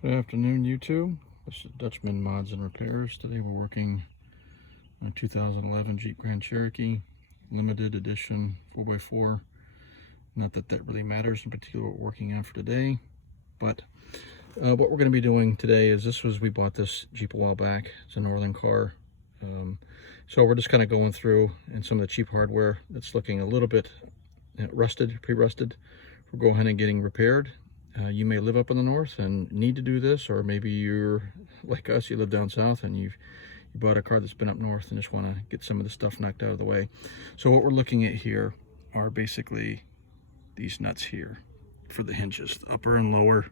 Good afternoon, YouTube. This is Dutchman Mods and Repairs. Today we're working on a 2011 Jeep Grand Cherokee limited edition 4x4. Not that that really matters in particular what we're working on for today, but what we're going to be doing today is we bought this Jeep a while back. It's a Northern car. So we're just kind of going through and some of the cheap hardware that's looking a little bit rusted, pre-rusted. We're going ahead and getting repaired. You may live up in the north and need to do this, or maybe you're like us, you live down south and you bought a car that's been up north and just want to get some of the stuff knocked out of the way. So what we're looking at here are basically these nuts here for the hinges, the upper and lower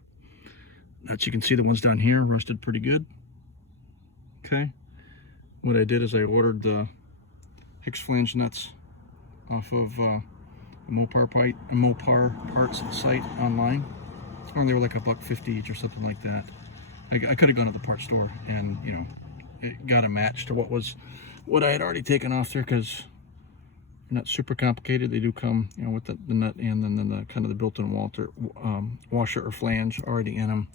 nuts. You can see the ones down here rusted pretty good. Okay, what I did is I ordered the Flange nuts off of Mopar Parts site online. They were like $1.50 each or something like that. I could have gone to the parts store and, you know, it got a match to what I had already taken off there, because they're not super complicated. They do come, you know, with the nut and then the kind of the built-in washer or flange already in them.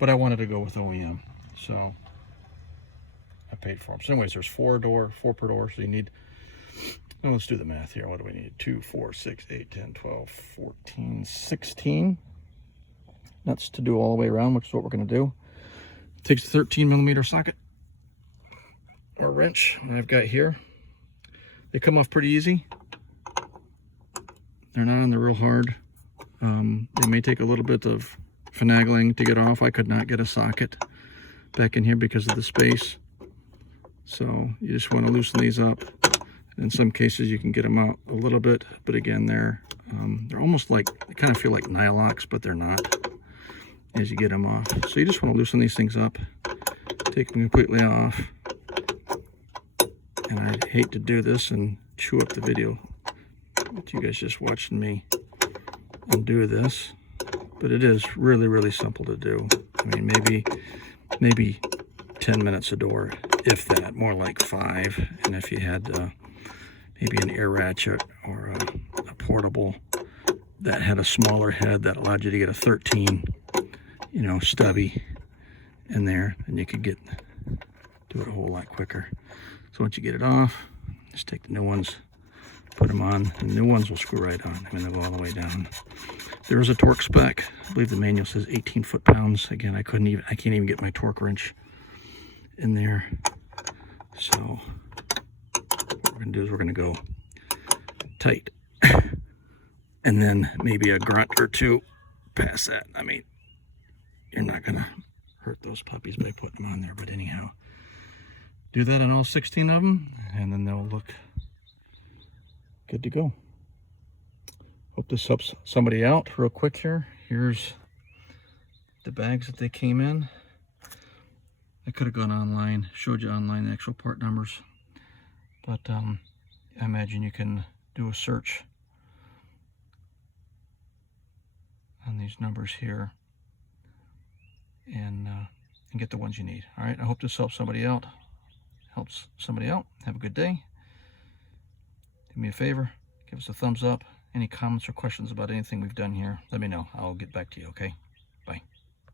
But I wanted to go with OEM, so I paid for them. So anyways, there's four per door, so you need, well, let's do the math here. What do we need? 2, 4, 6, 8, 10, 12, 14, 16 nuts to do all the way around, which is what we're going to do. It takes a 13mm socket or wrench I've got here. They come off pretty easy. They're not on the real hard. They may take a little bit of finagling to get off. I could not get a socket back in here because of the space. So you just want to loosen these up. In some cases you can get them out a little bit, but again, they're almost like, they kind of feel like nylocks, but they're not as you get them off. So you just want to loosen these things up, take them completely off. And I'd hate to do this and chew up the video, but you guys just watching me undo this. But it is really, really simple to do. I mean, maybe 10 minutes a door, if that, more like 5. And if you had maybe an air ratchet or a portable that had a smaller head that allowed you to get a 13, you know, stubby in there, and you could do it a whole lot quicker. So once you get it off, just take the new ones, put them on, and the new ones will screw right on. I mean, they'll go all the way down. There is a torque spec. I believe the manual says 18 foot-pounds. Again, I can't even get my torque wrench in there. So what we're gonna do is we're gonna go tight, and then maybe a grunt or two past that. I mean, you're not gonna hurt those puppies by putting them on there, but anyhow, do that on all 16 of them, and then they'll look good to go. Hope this helps somebody out real quick here. Here's the bags that they came in. I could have gone online, showed you online the actual part numbers, but I imagine you can do a search on these numbers here and get the ones you need. All right, I hope this helps somebody out. Have a good day. Do me a favor, give us a thumbs up. Any comments or questions about anything we've done here, let me know. I'll get back to you, okay?